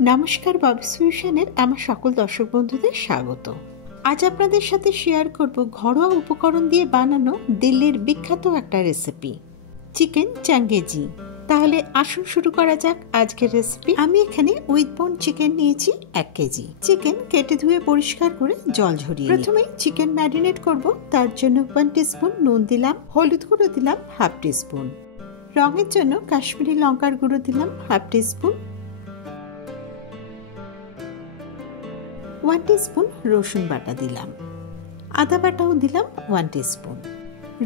নমস্কার, ববস ফিউশনের আমার সকল দর্শক বন্ধুদের স্বাগত। আজ আপনাদের সাথে শেয়ার করব ঘরোয়া উপকরণ দিয়ে বানানো দিল্লির বিখ্যাত একটা রেসিপি, চিকেন চাঙ্গেজি। তাহলে আসুন শুরু করা যাক আজকের রেসিপি। আমি এখানে উইথ বোন চিকেন নিয়েছি 1 কেজি। চিকেন কেটে ধুয়ে পরিষ্কার করে জল ঝরিয়ে প্রথমে চিকেন ম্যারিনেট করব। তার জন্য 1 টিস্পুন নুন দিলাম, হলুদ গুঁড়ো দিলাম 1/2 টিস্পুন, রঙের জন্য কাশ্মীরি লঙ্কার গুঁড়ো দিলাম 1/2 টিস্পুন, 1 টিস্পুন রসুন বাটা দিলাম, আদা বাটাও দিলাম 1 টিস্পুন।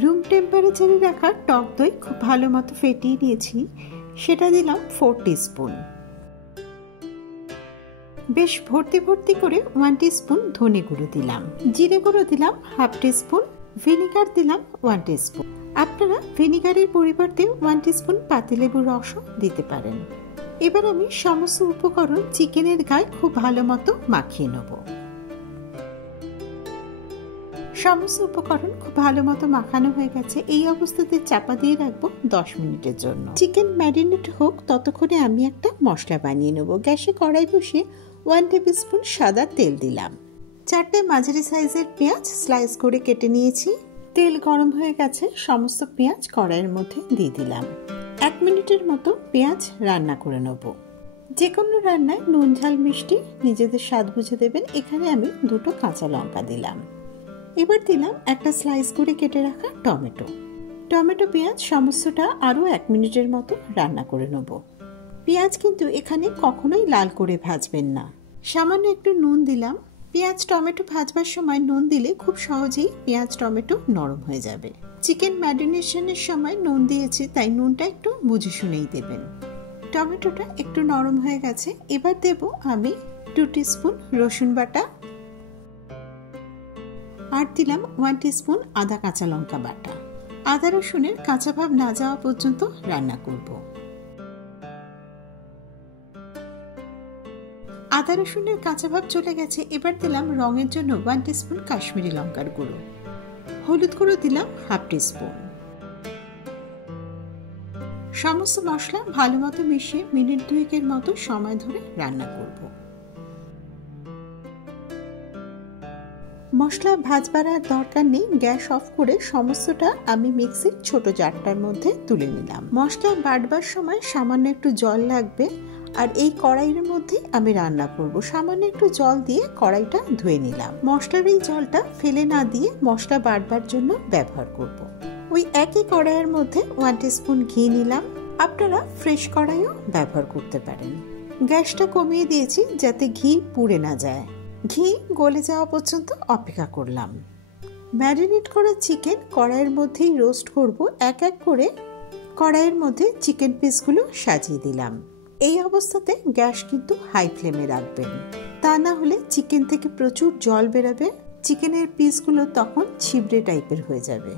রুম টেম্পারেচারে রাখা টক দই খুব ভালো মতো ফেটিয়ে নিয়েছি, সেটা দিলাম 4 টিস্পুন। বেশ ভর্তি ভর্তি করে 1 টিস্পুন ধনে গুঁড়ো দিলাম, জিরে গুঁড়ো দিলাম 1/2 টিস্পুন, ভিনিগার দিলাম 1 টিস্পুন। আপনারা ভিনিগারের পরিবর্তে 1 টিস্পুন পাতিলেবুর রসও দিতে পারেন। এবার আমি সমস্ত উপকরণ চিকেনের গায়ে খুব ভালো মতো মাখিয়ে নেব। সমস্ত উপকরণ খুব ভালো মতো মাখানো হয়ে গেছে। এই অবস্থাতে চাপা দিয়ে রাখবো 10 মিনিটের জন্য। চিকেন ম্যারিনেট হোক, ততক্ষণে আমি একটা মশলা বানিয়ে নেব। গ্যাসে কড়াই বসিয়ে 1 টেবিল স্পুন সাদা তেল দিলাম। 4টে মাঝারি সাইজের পেঁয়াজ স্লাইস করে কেটে নিয়েছি। তেল গরম হয়ে গেছে, সমস্ত পেঁয়াজ কড়াইয়ের মধ্যে দিয়ে দিলাম। 1 মিনিটের মতো পেঁয়াজ রান্না করে নেব। যে কোনো রান্নায় নুন ঝাল মিষ্টি নিজেদের স্বাদ বুঝে দেবেন। এখানে আমি 2টো কাঁচা লঙ্কা দিলাম। এবার দিলাম একটা স্লাইস করে কেটে রাখা টমেটো। টমেটো পেঁয়াজ সমস্তটা আরও 1 মিনিটের মতো রান্না করে নেব। পেঁয়াজ কিন্তু এখানে কখনোই লাল করে ভাজবেন না। সামান্য একটু নুন দিলাম। পেঁয়াজ টমেটো ভাজবার সময় নুন দিলে খুব সহজেই পেঁয়াজ টমেটো নরম হয়ে যাবে। চিকেন ম্যারিনেশনের সময় নুন দিয়েছি, তাই নুনটা একটু বুঝে শুনেই দেবেন। টমেটোটা একটু নরম হয়ে গেছে। এবার দেব আমি 2 টিস্পুন রসুন বাটা, আর দিলাম 1 টিস্পুন আদা কাঁচা লঙ্কা বাটা। আদা রসুনের কাঁচা ভাব না যাওয়া পর্যন্ত রান্না করব। আদা রসুনের কাঁচা ভাব চলে গেছে। এবার দিলাম রঙের জন্য 1 টিস্পুন কাশ্মীরি লঙ্কার গুঁড়ো, হলুদ গুঁড়ো দিলাম 1/2 টিস্পুন। সমস্ত মশলা ভালো মতো মিশিয়ে মিনিট 2 মতো সময় ধরে রান্না করব। মশলা ভাজবার আর দরকার নেই। গ্যাস অফ করে সমস্তটা আমি মিক্সির ছোট জারটার মধ্যে তুলে নিলাম। মশলা বাটবার সময় সামান্য একটু জল লাগবে, আর এই কড়াইয়ের মধ্যে আমি রান্না করব। সামান্য একটু জল দিয়ে কড়াইটা ধুয়ে নিলাম। মশলার এই জলটা ফেলে না দিয়ে মশলা বাটবার জন্য ব্যবহার করব। ওই একই কড়াইয়ের মধ্যে 1 টিস্পুন ঘি নিলাম। আপনারা ফ্রেশ কড়াইও ব্যবহার করতে পারেন। গ্যাসটা কমিয়ে দিয়েছি যাতে ঘি পুড়ে না যায়। ঘি গলে যাওয়া পর্যন্ত অপেক্ষা করলাম। ম্যারিনেট করা চিকেন কড়াইয়ের মধ্যেই রোস্ট করব। এক এক করে কড়াইয়ের মধ্যে চিকেন পিসগুলো সাজিয়ে দিলাম। এই অবস্থাতে গ্যাস কিন্তু হাই ফ্লেমে রাখবেন, তা না হলে চিকেন থেকে প্রচুর জল বেরোবে। চিকেনের পিসগুলো তখন ছিবড়ে টাইপের হয়ে যাবে।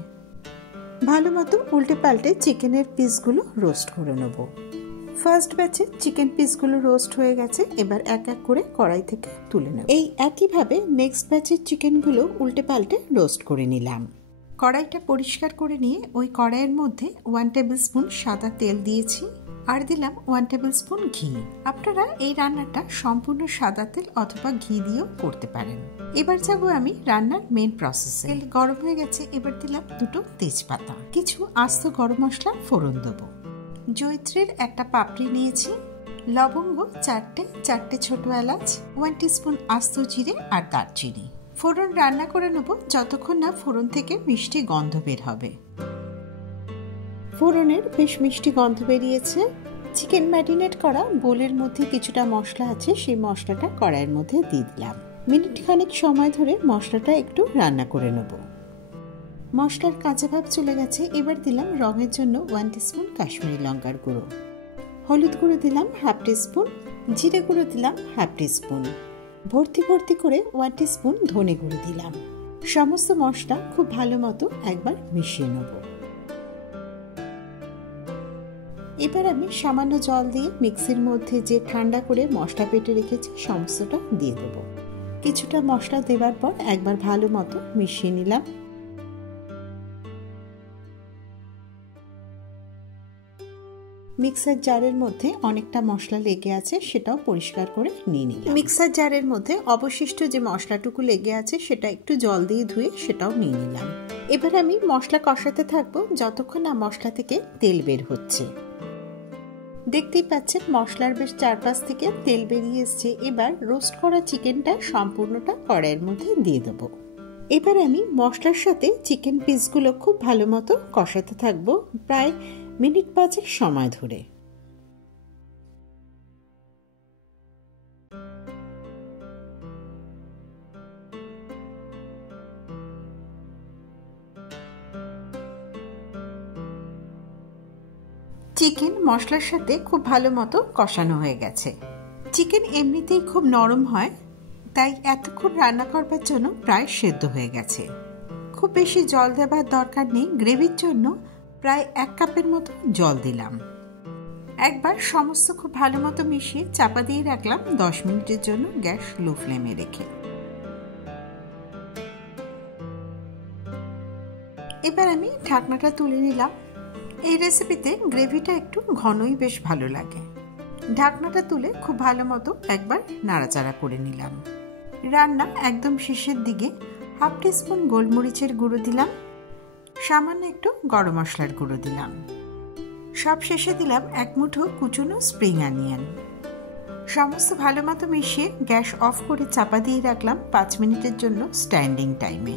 ভালো মতো উল্টে পাল্টে চিকেনের পিসগুলো রোস্ট করে নেব। ফার্স্ট ব্যাচে চিকেন পিসগুলো রোস্ট হয়ে গেছে। এবার এক এক করে কড়াই থেকে তুলে নেব। এই একইভাবে নেক্সট ব্যাচের চিকেনগুলো উল্টে পাল্টে রোস্ট করে নিলাম। কড়াইটা পরিষ্কার করে নিয়ে ওই কড়াইয়ের মধ্যে 1 টেবিল স্পুন সাদা তেল দিয়েছি, আর দিলাম 1 টেবিল স্পুন ঘি। আপনারা এই রান্নাটা সম্পূর্ণ সাদা তেল অথবা ঘি দিয়েও করতে পারেন। এবার যাবো আমি রান্নার মেন প্রসেসে। তেল গরম হয়ে গেছে। এবার দিলাম 2টো তেজপাতা, কিছু আস্ত গরম মশলা ফোড়ন দেবো। জয়িত্রীর একটা পাপড়ি নিয়েছি, লবঙ্গ 4টে ছোট এলাচ, 1 টিস্পুন আস্ত জিরে আর দারচিনি। ফোড়ন রান্না করে নেব যতক্ষণ না ফোড়ন থেকে মিষ্টি গন্ধ বের হবে। ফোড়নের বেশ মিষ্টি গন্ধ বেরিয়েছে। চিকেন ম্যারিনেট করা বোলের মধ্যে কিছুটা মশলা আছে, সেই মশলাটা কড়াইয়ের মধ্যে দিয়ে দিলাম। মিনিট খানিক সময় ধরে মশলাটা একটু রান্না করে নেব। মশলার কাঁচা ভাব চলে গেছে। এবার দিলাম রঙের জন্য 1 টিস্পুন কাশ্মীরি লঙ্কার গুঁড়ো, হলুদ গুঁড়ো দিলাম 1/2 টিস্পুন, জিরে গুঁড়ো দিলাম 1/2 টিস্পুন, ভর্তি ভর্তি করে 1 টিস্পুন ধনে গুঁড়ো দিলাম। সমস্ত মশলা খুব ভালো মতো একবার মিশিয়ে নেব। এবার আমি সামান্য জল দিয়ে মিক্সির মধ্যে যে ঠান্ডা করে মশলা বেটে রেখেছি সমস্তটা দিয়ে দেব। কিছুটা মশলা দেওয়ার পর একবার ভালো মতো মিশিয়ে নিলাম। মিক্সার জারের মধ্যে অনেকটা মশলা লেগে আছে, সেটাও পরিষ্কার করে নিয়ে নিলাম। মিক্সার জারের মধ্যে অবশিষ্ট যে মশলাটুকু লেগে আছে সেটা একটু জল দিয়ে ধুয়ে সেটাও নিয়ে নিলাম। এবার আমি মশলা কষাতে থাকবো যতক্ষণ না মশলা থেকে তেল বের হচ্ছে। দেখতেই পাচ্ছেন মশলার বেশ চারপাশ থেকে তেল বেরিয়ে এসছে। এবার রোস্ট করা চিকেনটা সম্পূর্ণটা কড়াইয়ের মধ্যে দিয়ে দেবো। এবার আমি মশলার সাথে চিকেন পিসগুলো খুব ভালো মতো কষাতে থাকবো প্রায় মিনিট 5 সময় ধরে। চিকেন মশলার সাথে খুব ভালো মতো কষানো হয়ে গেছে। চিকেন এমনিতেই খুব নরম হয়, তাই এতক্ষণ রান্না করবার জন্য প্রায় সেদ্ধ হয়ে গেছে। খুব বেশি জল দেবার দরকার নেই, গ্রেভির জন্য প্রায় 1 কাপের মতো জল দিলাম। একবার সমস্ত খুব ভালো মতো মিশিয়ে চাপা দিয়ে রাখলাম 10 মিনিটের জন্য গ্যাস লো ফ্লেমে রেখে। এবার আমি ঢাকনাটা তুলে নিলাম। এই রেসিপিতে গ্রেভিটা একটু ঘনই বেশ ভালো লাগে। ঢাকনাটা তুলে খুব ভালো মতো একবার নাড়াচাড়া করে নিলাম। রান্না একদম শেষের দিকে 1/2 টিস্পুন গোলমরিচের গুঁড়ো দিলাম, সামান্য একটু গরম মশলার গুঁড়ো দিলাম, সব শেষে দিলাম 1 মুঠো কুচনো স্প্রিং অনিয়ন। সমস্ত ভালো মতো মিশিয়ে গ্যাস অফ করে চাপা দিয়ে রাখলাম 5 মিনিটের জন্য স্ট্যান্ডিং টাইমে।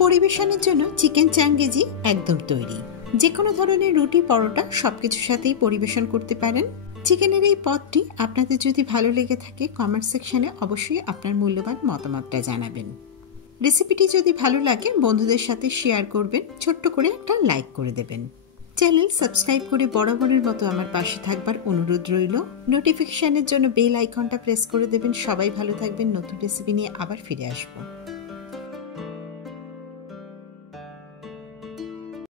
পরিবেশনের জন্য চিকেন চ্যাংগেজি একদম তৈরি। যে কোনো ধরনের রুটি, পরোটা সবকিছুর সাথেই পরিবেশন করতে পারেন। চিকেনের এই পদটি আপনাদের যদি ভালো লেগে থাকে কমেন্ট সেকশনে অবশ্যই আপনার মূল্যবান মতামতটা জানাবেন। রেসিপিটি যদি ভালো লাগে বন্ধুদের সাথে শেয়ার করবেন, ছোট্ট করে একটা লাইক করে দেবেন। চ্যানেল সাবস্ক্রাইব করে বরাবরের মতো আমার পাশে থাকবার অনুরোধ রইল। নোটিফিকেশনের জন্য বেল আইকনটা প্রেস করে দেবেন। সবাই ভালো থাকবেন। নতুন রেসিপি নিয়ে আবার ফিরে আসবো।